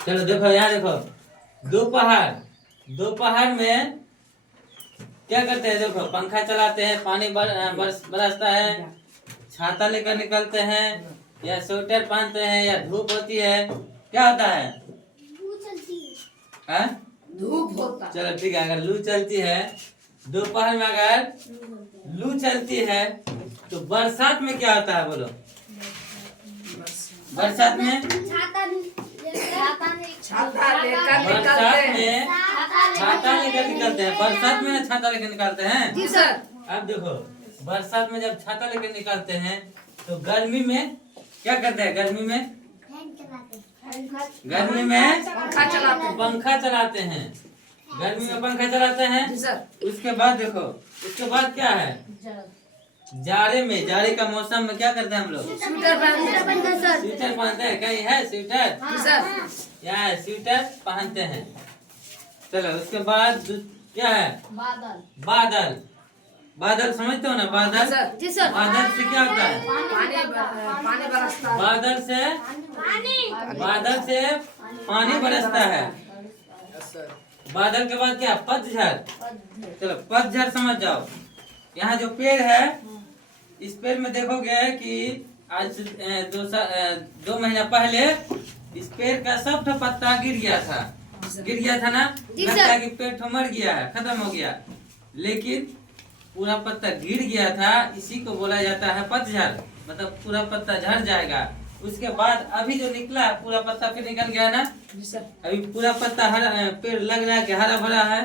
चलो देखो यहाँ देखो, दोपहर, दोपहर में क्या करते हैं? देखो पंखा चलाते हैं, पानी बरसता है, छाता लेकर निकलते हैं, या स्वेटर पहनते हैं, या धूप होती है, क्या होता है? हाँ? धूप होता। चलो ठीक है, अगर लू चलती है दोपहर में, अगर लू चलती है तो बरसात में क्या होता है? बोलो, बरसात में छाता लेकर बरसात निकलते हैं। में छाता लेकर निकलते हैं। बरसात में ना छाता लेकर निकलते हैं। जी सर। अब देखो, बरसात में जब छाता लेकर निकलते हैं तो गर्मी में क्या करते हैं? गर्मी में पंखा चलाते हैं। पंखा चलाते हैं। गर्मी में पंखा चलाते हैं। जी सर। उसके बाद देखो, उसके बाद क्या है? जाड़े में, जाड़े का मौसम में क्या करते हैं हम लोग? स्वेटर पहनते हैं सर। स्वेटर पहनते हैं। कहीं है स्वेटर? जी सर। यहाँ स्वेटर पहनते हैं। चलो उसके बाद क्या है? बादल। बादल। बादल समझते हो ना? बादल, जी सर। बादल से क्या होता है? पानी बरसता है। बादल से पानी बरसता है। बादल के बाद क्या? पतझड़। चलो पतझड़ समझ जाओ। यहाँ जो पेड़ है, इस पेड़ में देखोगे कि आज से 2 महीना पहले इस पेड़ का सब पत्ता गिर गया था। गिर गया था ना? लगता है कि पेड़ तो मर गया है, खत्म हो गया, लेकिन पूरा पत्ता गिर गया था। इसी को बोला जाता है पतझड़, मतलब पूरा पत्ता झड़ जाएगा। उसके बाद अभी जो निकला पूरा पत्ता फिर निकल गया ना, अभी पूरा पत्ता हरा, पेड़ लग रहा है कि हरा भरा है,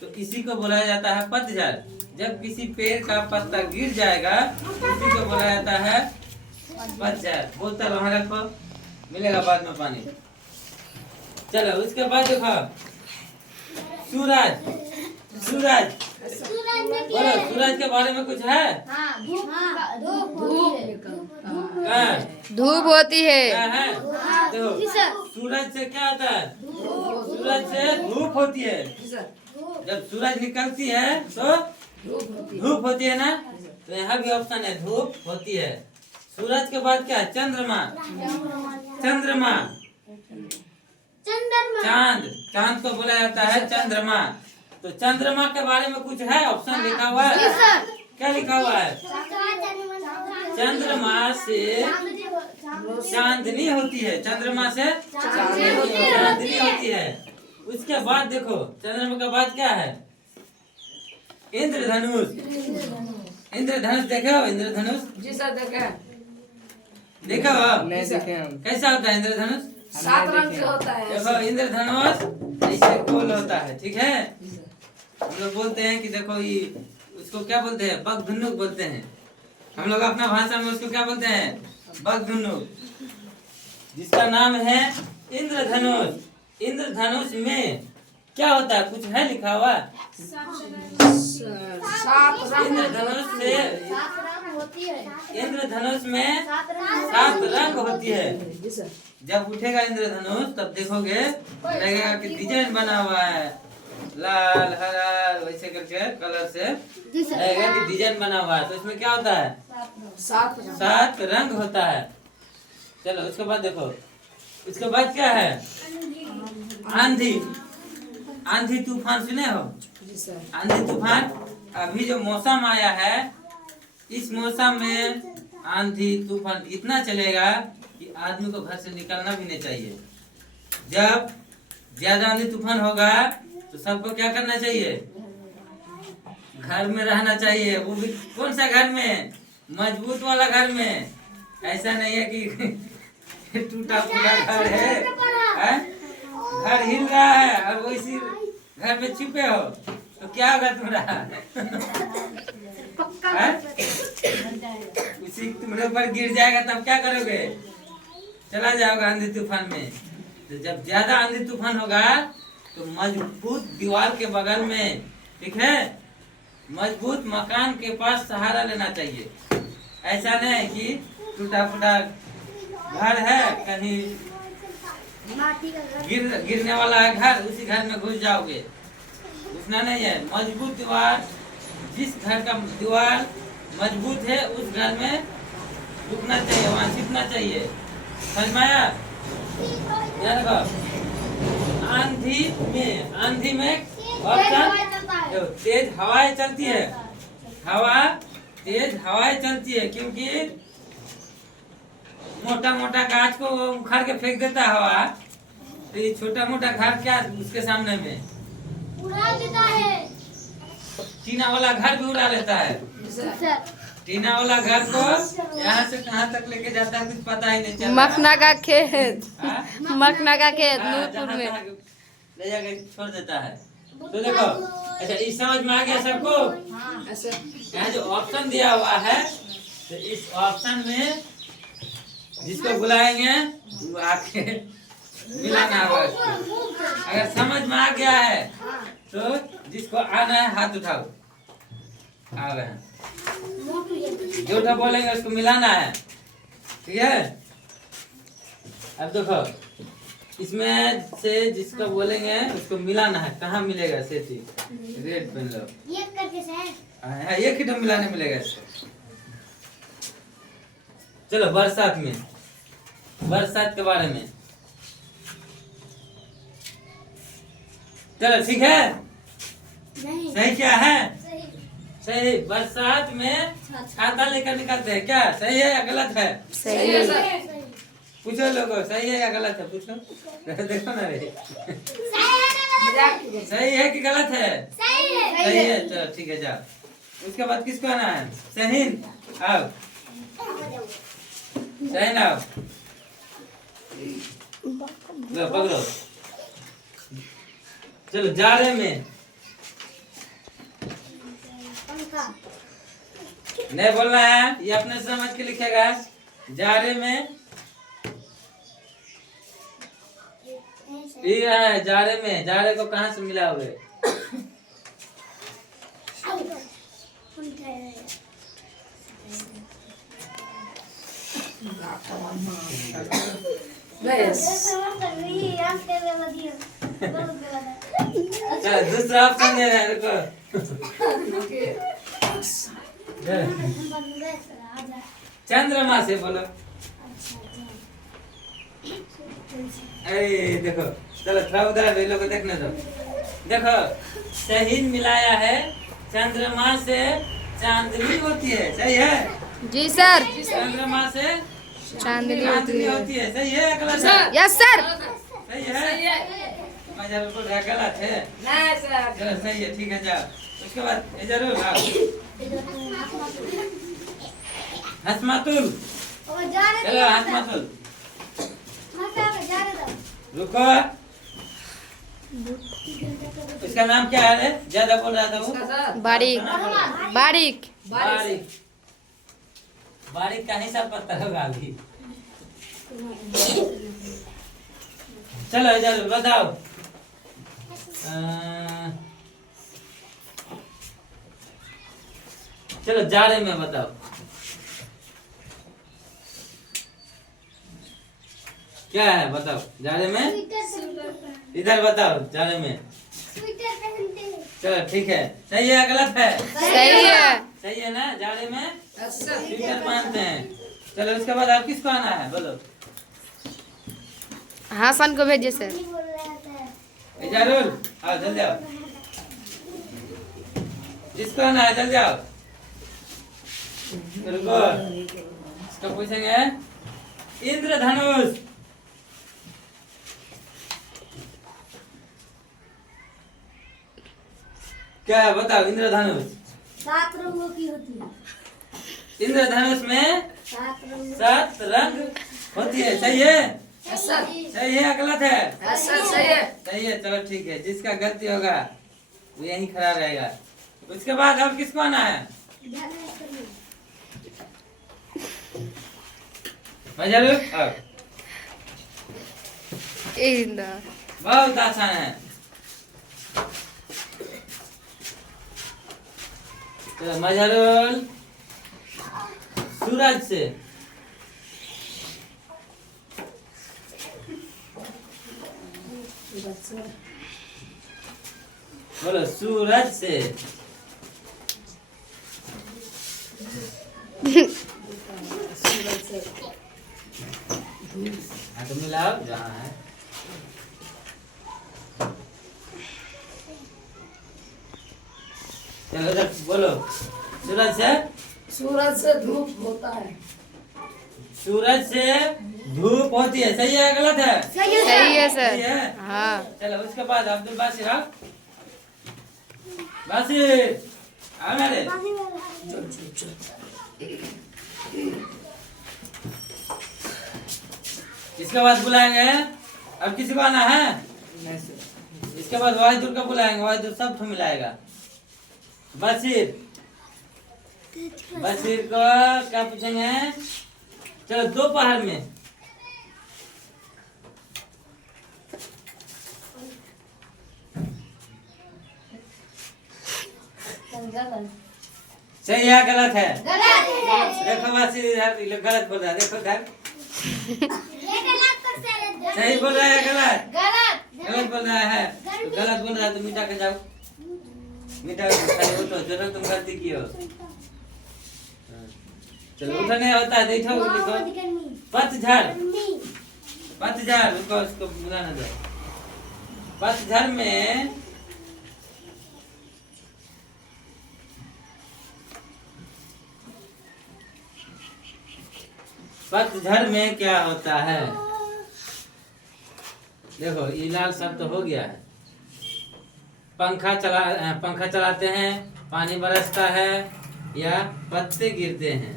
तो इसी को बोला जाता है पतझड़। जब किसी पेड़ का पत्ता गिर जाएगा इसी को बोला जाता है पतझड़। बोतल वहाँ रखो, मिलेगा बाद में पानी। चलो उसके बाद देखो, सूरज। सूरज बोलो, सूरज के बारे में कुछ है? धूप होती है। क्या है? देखो, सूरज से क्या होता है? सूरज से धूप होती है। जब सूरज निकलती है तो धूप होती है ना, तो यहाँ भी ऑप्शन है, धूप होती है। सूरज के बाद क्या है? चंद्रमा। चंद्रमा, चांद। चांद को बोला जाता है चंद्रमा। तो चंद्रमा के बारे में कुछ है? ऑप्शन लिखा हुआ है। क्या लिखा हुआ है? चंद्रमा से चांदनी होती है। चंद्रमा से चांदनी होती है। उसके बाद देखो, चंद्रमा के बाद क्या है? इंद्रधनुष। इंद्रधनुष देखे हो? इंद्रधनुष जी सर देखे। देखा हो? नहीं देखे हम। कैसा होता है इंद्रधनुष? 7 रंग से होता है। देखो इंद्रधनुष ऐसे गोल होता है, ठीक है। हम लोग बोलते हैं कि देखो ये, उसको क्या बोलते हैं? बगधुनुक बोलते हैं। हम लोग अपना भाषा में उसको क्या बोलते हैं? बगधुनुक, जिसका नाम है इंद्रधनुष। इंद्रधनुष में क्या होता है? कुछ है लिखा हुआ? 7 रंग। इंद्रधनुष में 7 रंग होती है। जब उठेगा इंद्रधनुष तब देखोगे लगेगा कि डिजाइन बना हुआ है, लाल हरा वैसे करके कलर से लगेगा कि डिजाइन बना हुआ है। तो इसमें क्या होता है? 7 रंग होता है। चलो उसके बाद देखो, उसके बाद क्या है? आंधी। आंधी तूफान सुने हो? आंधी तूफान। अभी जो मौसम आया है, इस मौसम में आंधी तूफान इतना चलेगा कि आदमी को घर से निकलना भी नहीं चाहिए। जब ज्यादा आंधी तूफान होगा तो सबको क्या करना चाहिए? घर में रहना चाहिए। वो भी कौन सा घर में? मजबूत वाला घर में। ऐसा नहीं है कि टूटा फूटा घर है, घर हिल रहा है और वैसी घर में छुपे हो तो क्या होगा तुम्हारा? उसी तुम्हारे ऊपर गिर जाएगा तब क्या करोगे? चला जाओगे आंधी तूफान में। तो जब ज्यादा आंधी तूफान होगा तो मजबूत दीवार के बगल में, ठीक है, मजबूत मकान के पास सहारा लेना चाहिए। ऐसा नहीं है कि टूटा फूटा घर है, कहीं गिरने वाला है घर, उसी घर में घुस जाओगे, घुसना नहीं है। मजबूत दीवार, जिस घर का दीवार मजबूत है उस घर में रुकना चाहिए, वहाँ छिपना चाहिए। समझ में आया? यहाँ देखो, आंधी में ऑप्शन देखो, तेज हवाएं चलती है, तेज हवाएं चलती है, क्योंकि मोटा मोटा गाछ को उखाड़ के फेंक देता है हवा, तो ये छोटा मोटा घर क्या उसके सामने में उड़ा देता है। टीना वाला घर भी उड़ा लेता है। टीना वाला घर को यहाँ से कहाँ तक लेके जाता है कुछ पता ही नहीं चलता। मखना का खेत, हाँ? मखना का खेत हाँ, नूरपुर जहाँ में। तहाँ ले जाके छोड़ देता है। तो देखो, अच्छा इस समझ में आ गया सबको? ऐसे यहाँ जो ऑप्शन दिया हुआ है, तो इस ऑप्शन में जिसको बुलाएंगे वो आके मिलाना होगा उसको। अगर समझ में आ गया है तो जिसको आना है हाथ उठाओ। आ गए हैं। जो उठा बोलेंगे उसको मिलाना है, ठीक है? अब देखो, इसमें से जिसको बोलेंगे उसको मिलाना है। कहाँ मिलेगा सेठी? रेड पेन लो। ये करके से हाँ, एक ही तो मिलाने मिलेगा इसको। चलो बरसात के बारे में चलो, ठीक है? नहीं सही क्या है? सही सही। बरसात में छाता लेकर निकलते हैं, क्या सही है या गलत है? सही है। सही पूछो लोगो, सही है या गलत है? पूछो। देखो ना रे, सही है कि गलत है? सही है। सही है। चलो ठीक है, जाओ। उसके बाद किसको आना है? शहीन आओ, शहीन आओ, लो पकड़ो। चलो, जाड़े में पंखा नहीं बोलना है, ये अपने समझ के लिखेगा। जाड़े में ये है, जाड़े में, जाड़े को कहाँ से मिला हुए? बस चलो दूसरा ऑप्शन दे रहे हैं, रुको। चंद्रमा से बोलो। अरे देखो, चलो थोड़ा उधर लोग को देखने दो। देखो, शहीद मिलाया है चंद्रमा से, चांदनी होती है, सही है? जी सर, चंद्रमा से चांदनी होती चांदनी है। होती है, सही है या गलत है? Yes sir. सही है। मजा बिल्कुल गलत है। नहीं सर। चलो सही है, ठीक है, जाओ। उसके बाद जरूर आओ। हसमातुल, चलो हसमातुल, रुको। उसका नाम क्या है रे? ज्यादा बोल रहा था वो। सर बारीक बारीक। बारीक। बारीक का ही सब पता होगा अभी। चलो इधर बताओ। चलो जाड़े में बताओ, क्या है बताओ जाड़े में? इधर बताओ जाड़े में। स्वेटर पहनते हैं। चलो ठीक है, सही है या गलत है? सही है। सही है ना? जाड़े में सर स्वेटर पहनते हैं। चलो उसके बाद आप किसको आना है बोलो। हासन को भेजिए सर। नहीं बोल रहा था। जरूर आओ, जल्दी आओ। जिसको आना है जल्दी आओ। रुको, इसका पूछेंगे इंद्रधनुष। क्या है बताओ? इंद्रधनुष 7 रंगों की होती है। इंद्रधनुष में 7 रंग 7 रंग होती है, सही है? सर सही है या गलत है? सर सही है। सही है। चलो ठीक है, जिसका गलती होगा वो यहीं खड़ा रहेगा। उसके बाद अब किसको आना है? जरूर आओ। बहुत आसान है। चलो मजरूल सूरज से। बोलो सूरज से। हाँ तो मिलाओ जहाँ है। चलो इधर बोलो। सूरज से धूप होता है। सूरज से धूप होती है, सही है गलत है? सही है सही सर। है। हाँ। चलो उसके बाद अब्दुल बासिर आओ। बासिर आओ ना रे। इसके बाद बुलाएंगे, अब किसी को आना है? इसके बाद वाहिदुर को बुलाएंगे, वाहिदुर सब मिलाएगा। बशीर, बशीर को क्या पूछेंगे? चलो दोपहर में। सही है गलत है? देखो बशीर इधर गलत बोल रहा है, देखो इधर सही बोल रहा है गलत? गलत बोल रहा है। तो गलत बोल रहा है तो मिटा के जाओ, मिटा के खाली हो तो जरूर तुम गलती की हो। चलो उठने होता है, देखो लिखो पतझड़। पतझड़ उसको बुलाना दो। पतझड़ में पतझड़ में क्या होता है? देखो ये लाल सब तो हो गया है। पंखा चलाते हैं, पानी बरसता है, या पत्ते गिरते हैं,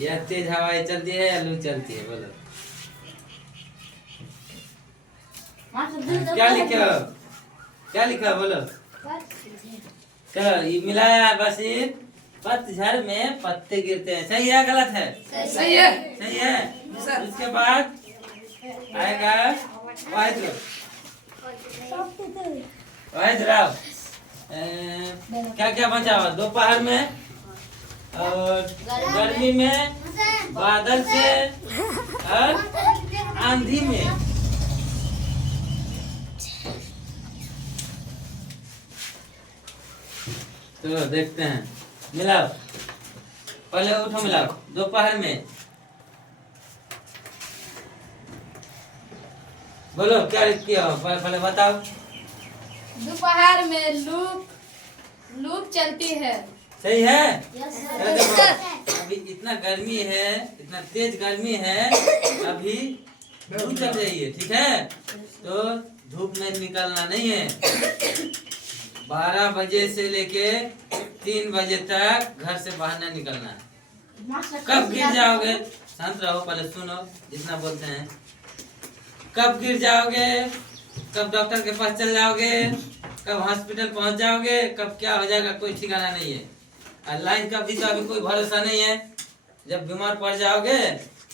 या तेज हवाएं चलती है, या लू चलती है? बोलो क्या लिखे हो? क्या लिखा बोलो? चलो ये मिलाया है बशीर। पतझड़ में पत्ते गिरते हैं, सही है गलत है? सही है। सही है। इसके बाद आएगा वाहिद। वाहिद राव, क्या क्या बचा हुआ? दोपहर में और गर्मी में, बादल से और आंधी में। चलो देखते हैं, मिलाओ। पहले उठो मिलाओ। दोपहर में बोलो क्या किया हो? पहले बताओ। दोपहर में लूप चलती है। सही है? Yes, देखो, अभी इतना गर्मी है, इतना तेज गर्मी है, अभी धूप चल रही है, ठीक है? तो धूप में निकलना नहीं है। 12 बजे से लेके 3 बजे तक घर से बाहर नहीं निकलना है। कब गिर जाओगे? शांत रहो, पहले सुनो जितना बोलते हैं। कब गिर जाओगे, कब डॉक्टर के पास चल जाओगे, कब हॉस्पिटल पहुंच जाओगे, कब क्या हो जाएगा कोई ठिकाना नहीं है। और लाइन का भी तो अभी कोई भरोसा नहीं है। जब बीमार पड़ जाओगे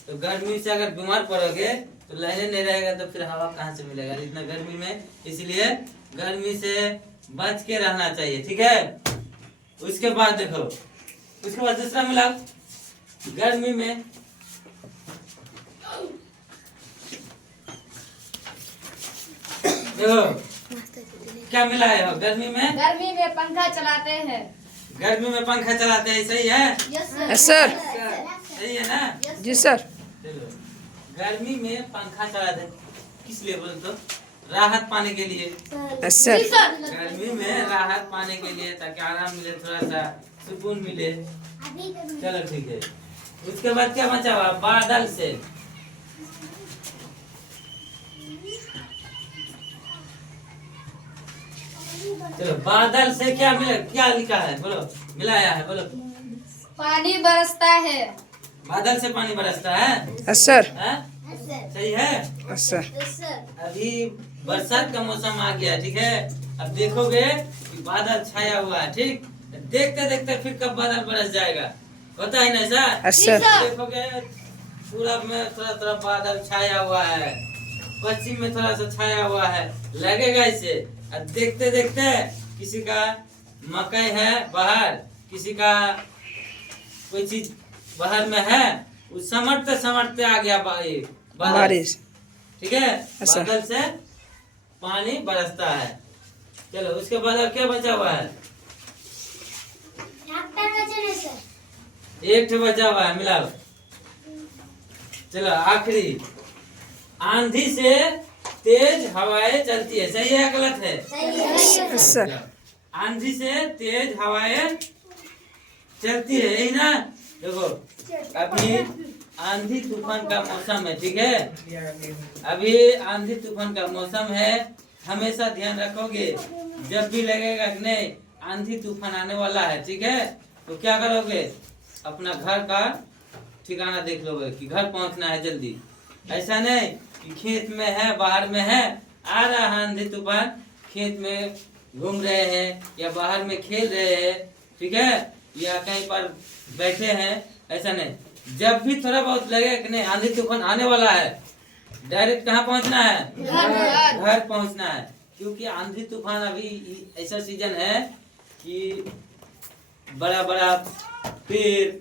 तो गर्मी से अगर बीमार पड़ोगे तो लाइन नहीं रहेगा, तो फिर हवा कहाँ से मिलेगा इतना गर्मी में? इसलिए गर्मी से बच के रहना चाहिए, ठीक है? उसके बाद देखो, उसके बाद दूसरा मिला गर्मी में। देखो क्या मिला है हो गर्मी में? गर्मी में पंखा चलाते हैं। गर्मी में पंखा चलाते हैं, सही है? सर। सही है ना? जी सर। चलो गर्मी में पंखा चलाते हैं किस लिए बोलो तो? राहत पाने के लिए। सर। गर्मी में राहत पाने के लिए, ताकि आराम मिले, थोड़ा सा सुकून मिले। चलो ठीक है। उसके बाद क्या बचा हुआ? बादल से। चलो बादल से क्या मिला, क्या लिखा है बोलो? मिलाया है बोलो। पानी बरसता है। बादल से पानी बरसता है, सर। सही है? सर। अभी बरसात का मौसम आ गया, ठीक है? अब देखोगे कि बादल छाया हुआ है, ठीक? देखते देखते फिर कब बादल बरस जाएगा, पता ही नहीं सर। देखोगे पूरब में थोड़ा थोड़ा बादल छाया हुआ है, पश्चिम में थोड़ा सा छाया हुआ है, लगेगा इसे। और देखते देखते किसी का मकई है बाहर, किसी का कोई चीज बाहर में है, उस समटते समटते आ गया बारिश, ठीक है? बादल से पानी बरसता है। चलो उसके बाद अब क्या बचा हुआ है? एक ठे बचा हुआ है, मिलाओ। चलो आखिरी आंधी से तेज हवाएं चलती है, सही है या गलत है? सर आंधी से तेज हवाएं चलती है, यही ना। देखो अभी आंधी तूफान का मौसम है, ठीक है। अभी आंधी तूफान का मौसम है, हमेशा ध्यान रखोगे जब भी लगेगा कि नहीं आंधी तूफान आने वाला है, ठीक है, तो क्या करोगे, अपना घर का ठिकाना देख लोगे कि घर पहुंचना है जल्दी। ऐसा नहीं कि खेत में है, बाहर में है, आ रहा है आंधी तूफान, खेत में घूम रहे हैं या बाहर में खेल रहे हैं, ठीक है, या कहीं पर बैठे हैं, ऐसा नहीं। जब भी थोड़ा बहुत लगे कि नहीं आंधी तूफान आने वाला है, डायरेक्ट कहाँ पहुंचना है? घर पहुंचना है। क्योंकि आंधी तूफान अभी ऐसा सीजन है कि बड़ा बड़ा पेड़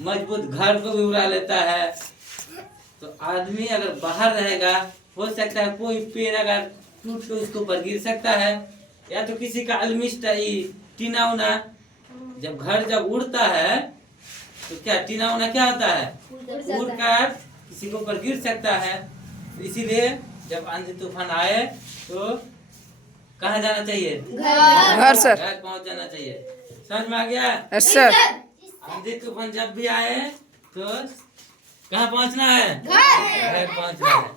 मजबूत घर को भी उड़ा लेता है। तो आदमी अगर बाहर रहेगा, हो सकता है कोई पेड़ अगर टूट के उसके ऊपर गिर सकता है, या तो किसी का अलमिस्टा टीना उना, जब घर जब उड़ता है तो क्या टीना उना क्या होता है, उड़कर किसी के ऊपर गिर सकता है। इसीलिए जब आंधी तूफान आए तो कहाँ जाना चाहिए? घर सर घर पहुंच जाना चाहिए। समझ में आ गया? यस सर आंधी तूफान जब भी आए तो कहाँ पहुंचना है? घर पहुंचना है।